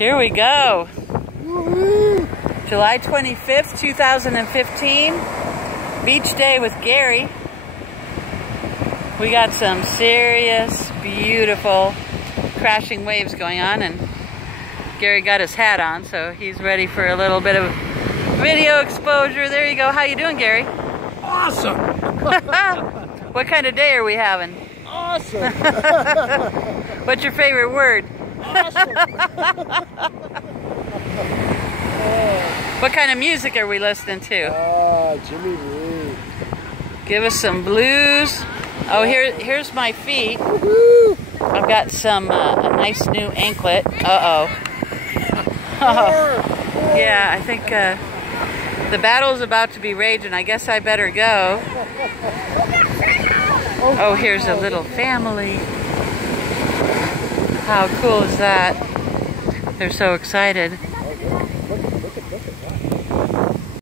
Here we go. July 25th, 2015. Beach day with Gary. We got some serious, beautiful crashing waves going on, and Gary got his hat on, so he's ready for a little bit of video exposure. There you go. How you doing, Gary? Awesome. What kind of day are we having? Awesome. What's your favorite word? Awesome. What kind of music are we listening to? Jimmy Reed. Give us some blues. Oh, here's my feet. I've got some a nice new anklet. Oh, yeah, I think the battle's about to be raging. I guess I better go. Oh, here's a little family. How cool is that? They're so excited.